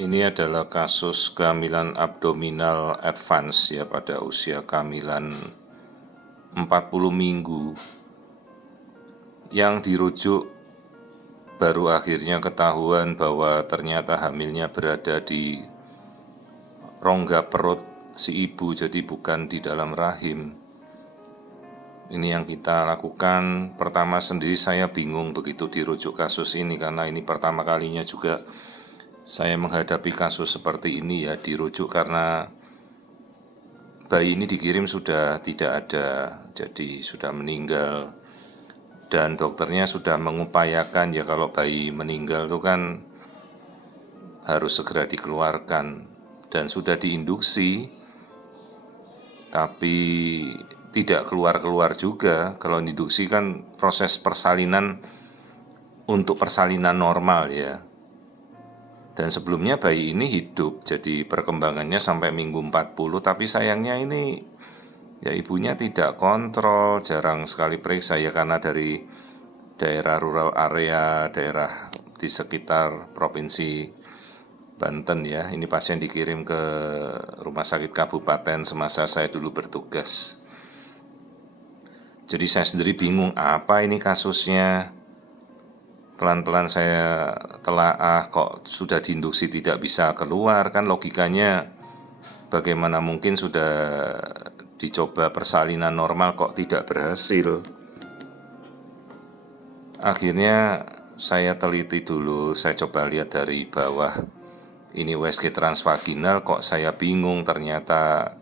Ini adalah kasus kehamilan abdominal advance ya pada usia kehamilan 40 minggu yang dirujuk baru akhirnya ketahuan bahwa ternyata hamilnya berada di rongga perut si ibu, jadi bukan di dalam rahim. Ini yang kita lakukan. Pertama sendiri saya bingung begitu dirujuk kasus ini, karena ini pertama kalinya juga saya menghadapi kasus seperti ini ya, dirujuk karena bayi ini dikirim sudah tidak ada, jadi sudah meninggal. Dan dokternya sudah mengupayakan ya, kalau bayi meninggal itu kan harus segera dikeluarkan. Dan sudah diinduksi, tapi tidak keluar-keluar juga. Kalau induksi kan proses persalinan untuk persalinan normal ya. Dan sebelumnya bayi ini hidup, jadi perkembangannya sampai minggu 40, tapi sayangnya ini ya ibunya tidak kontrol, jarang sekali periksa ya, karena dari daerah rural area, daerah di sekitar provinsi Banten ya. Ini pasien dikirim ke rumah sakit kabupaten semasa saya dulu bertugas. Jadi saya sendiri bingung, apa ini kasusnya. Pelan-pelan saya telaah, kok sudah diinduksi tidak bisa keluar. Kan logikanya bagaimana mungkin sudah dicoba persalinan normal kok tidak berhasil. Akhirnya saya teliti dulu, saya coba lihat dari bawah. Ini USG transvaginal, kok saya bingung, ternyata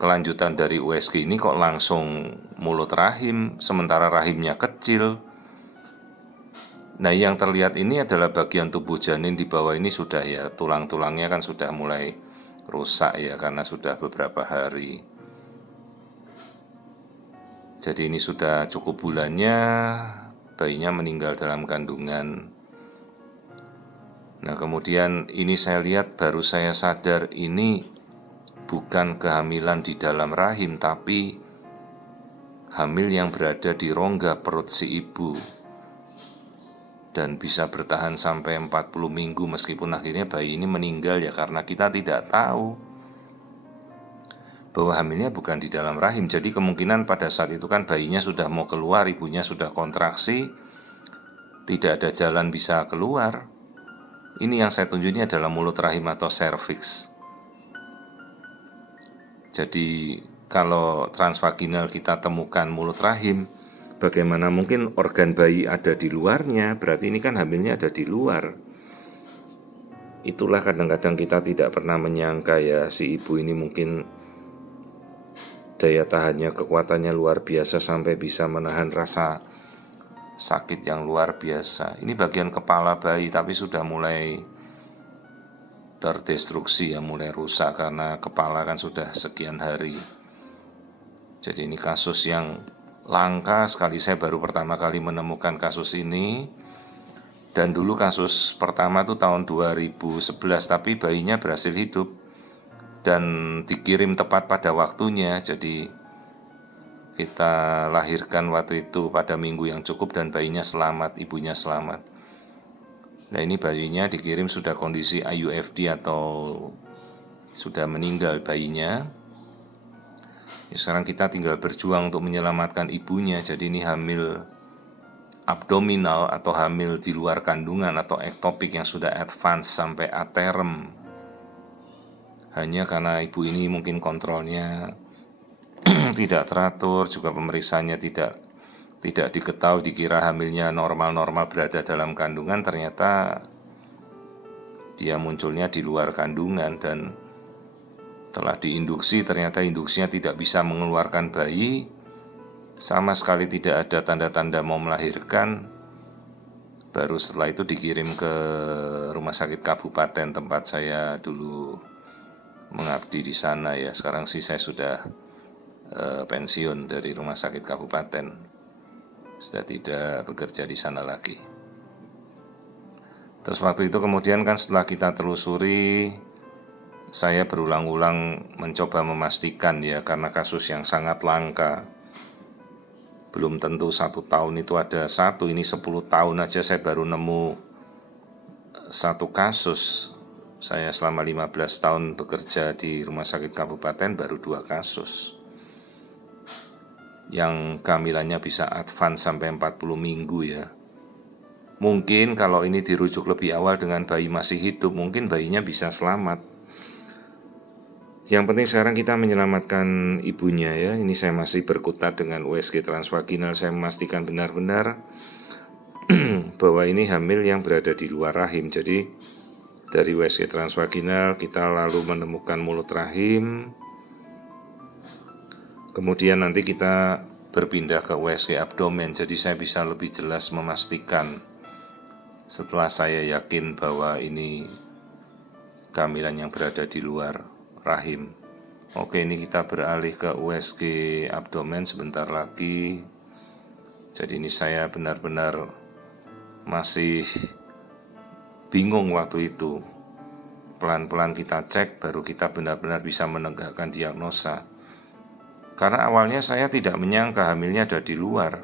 kelanjutan dari USG ini kok langsung mulut rahim, sementara rahimnya kecil. Nah, yang terlihat ini adalah bagian tubuh janin di bawah ini sudah ya, tulang-tulangnya kan sudah mulai rusak ya, karena sudah beberapa hari. Jadi ini sudah cukup bulannya, bayinya meninggal dalam kandungan. Nah, kemudian ini saya lihat, baru saya sadar ini bukan kehamilan di dalam rahim, tapi hamil yang berada di rongga perut si ibu. Dan bisa bertahan sampai 40 minggu, meskipun akhirnya bayi ini meninggal ya, karena kita tidak tahu bahwa hamilnya bukan di dalam rahim. Jadi kemungkinan pada saat itu kan bayinya sudah mau keluar, ibunya sudah kontraksi, tidak ada jalan bisa keluar. Ini yang saya tunjuk ini adalah mulut rahim atau serviks. Jadi kalau transvaginal kita temukan mulut rahim, bagaimana mungkin organ bayi ada di luarnya? Berarti ini kan hamilnya ada di luar. Itulah kadang-kadang kita tidak pernah menyangka ya, si ibu ini mungkin daya tahannya, kekuatannya luar biasa sampai bisa menahan rasa sakit yang luar biasa. Ini bagian kepala bayi, tapi sudah mulai terdestruksi ya, mulai rusak karena kepala kan sudah sekian hari. Jadi ini kasus yang langka sekali, saya baru pertama kali menemukan kasus ini. Dan dulu kasus pertama itu tahun 2011, tapi bayinya berhasil hidup dan dikirim tepat pada waktunya. Jadi kita lahirkan waktu itu pada minggu yang cukup dan bayinya selamat, ibunya selamat. Nah, ini bayinya dikirim sudah kondisi IUFD atau sudah meninggal bayinya. Ya, sekarang kita tinggal berjuang untuk menyelamatkan ibunya. Jadi ini hamil abdominal atau hamil di luar kandungan atau ektopik yang sudah advance sampai aterem. Hanya karena ibu ini mungkin kontrolnya tidak teratur, juga pemeriksaannya tidak diketahui, dikira hamilnya normal-normal berada dalam kandungan, ternyata dia munculnya di luar kandungan. Dan telah diinduksi, ternyata induksinya tidak bisa mengeluarkan bayi, sama sekali tidak ada tanda-tanda mau melahirkan. Baru setelah itu dikirim ke rumah sakit kabupaten tempat saya dulu mengabdi di sana ya. Sekarang sih saya sudah pensiun dari rumah sakit kabupaten, sudah tidak bekerja di sana lagi. Terus waktu itu kemudian kan setelah kita telusuri, saya berulang-ulang mencoba memastikan ya, karena kasus yang sangat langka. Belum tentu 1 tahun itu ada satu, ini 10 tahun aja saya baru nemu satu kasus. Saya selama 15 tahun bekerja di rumah sakit kabupaten baru 2 kasus. Yang kehamilannya bisa advance sampai 40 minggu ya. Mungkin kalau ini dirujuk lebih awal dengan bayi masih hidup, mungkin bayinya bisa selamat. Yang penting sekarang kita menyelamatkan ibunya ya. Ini saya masih berkutat dengan USG transvaginal. Saya memastikan benar-benar bahwa ini hamil yang berada di luar rahim. Jadi dari USG transvaginal kita lalu menemukan mulut rahim. Kemudian nanti kita berpindah ke USG abdomen. Jadi saya bisa lebih jelas memastikan setelah saya yakin bahwa ini kehamilan yang berada di luar rahim. Oke, ini kita beralih ke USG abdomen sebentar lagi. Jadi ini saya benar-benar masih bingung waktu itu. Pelan-pelan kita cek, baru kita benar-benar bisa menegakkan diagnosa. Karena awalnya saya tidak menyangka hamilnya ada di luar.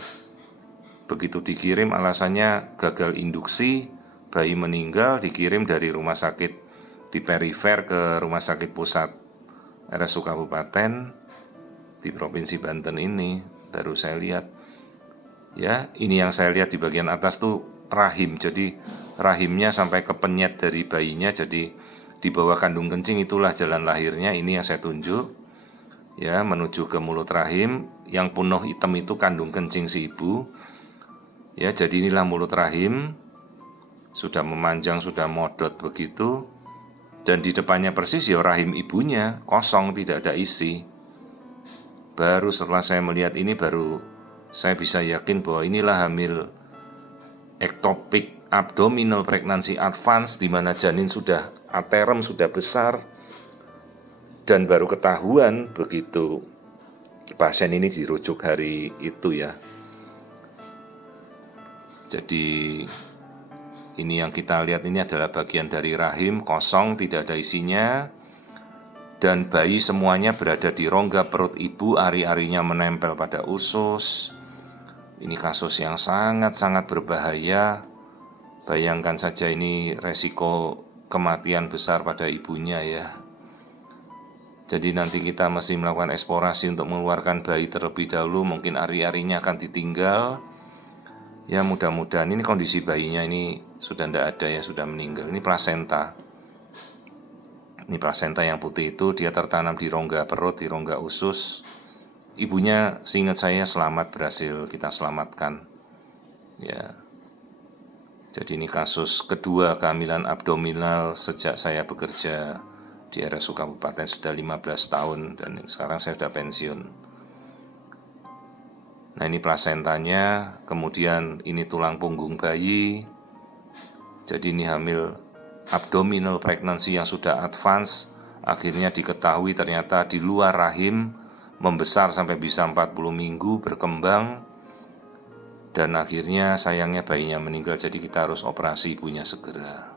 Begitu dikirim alasannya gagal induksi, bayi meninggal, dikirim dari rumah sakit di perifer ke rumah sakit pusat RSU Kabupaten di Provinsi Banten ini. Baru saya lihat, ya ini yang saya lihat di bagian atas tuh rahim. Jadi rahimnya sampai ke penyet dari bayinya, jadi di bawah kandung kencing itulah jalan lahirnya. Ini yang saya tunjuk ya, menuju ke mulut rahim. Yang penuh hitam itu kandung kencing si ibu ya. Jadi inilah mulut rahim, sudah memanjang, sudah modot begitu. Dan di depannya persis ya rahim ibunya, kosong, tidak ada isi. Baru setelah saya melihat ini, baru saya bisa yakin bahwa inilah hamil ectopic abdominal pregnancy advance, di mana janin sudah aterem, sudah besar. Dan baru ketahuan begitu pasien ini dirujuk hari itu ya. Jadi ini yang kita lihat ini adalah bagian dari rahim, kosong, tidak ada isinya. Dan bayi semuanya berada di rongga perut ibu, ari-arinya menempel pada usus. Ini kasus yang sangat-sangat berbahaya. Bayangkan saja ini resiko kematian besar pada ibunya ya. Jadi nanti kita mesti melakukan eksplorasi untuk mengeluarkan bayi terlebih dahulu. Mungkin ari-arinya akan ditinggal. Ya mudah-mudahan ini kondisi bayinya ini sudah tidak ada ya, sudah meninggal. Ini plasenta. Ini plasenta yang putih itu, dia tertanam di rongga perut, di rongga usus. Ibunya seingat saya selamat, berhasil kita selamatkan. Ya. Jadi ini kasus kedua kehamilan abdominal sejak saya bekerja di RSU Kabupaten, sudah 15 tahun dan sekarang saya sudah pensiun. Nah ini plasentanya, kemudian ini tulang punggung bayi. Jadi ini hamil abdominal pregnancy yang sudah advance. Akhirnya diketahui ternyata di luar rahim, membesar sampai bisa 40 minggu, berkembang. Dan akhirnya sayangnya bayinya meninggal, jadi kita harus operasi ibunya segera.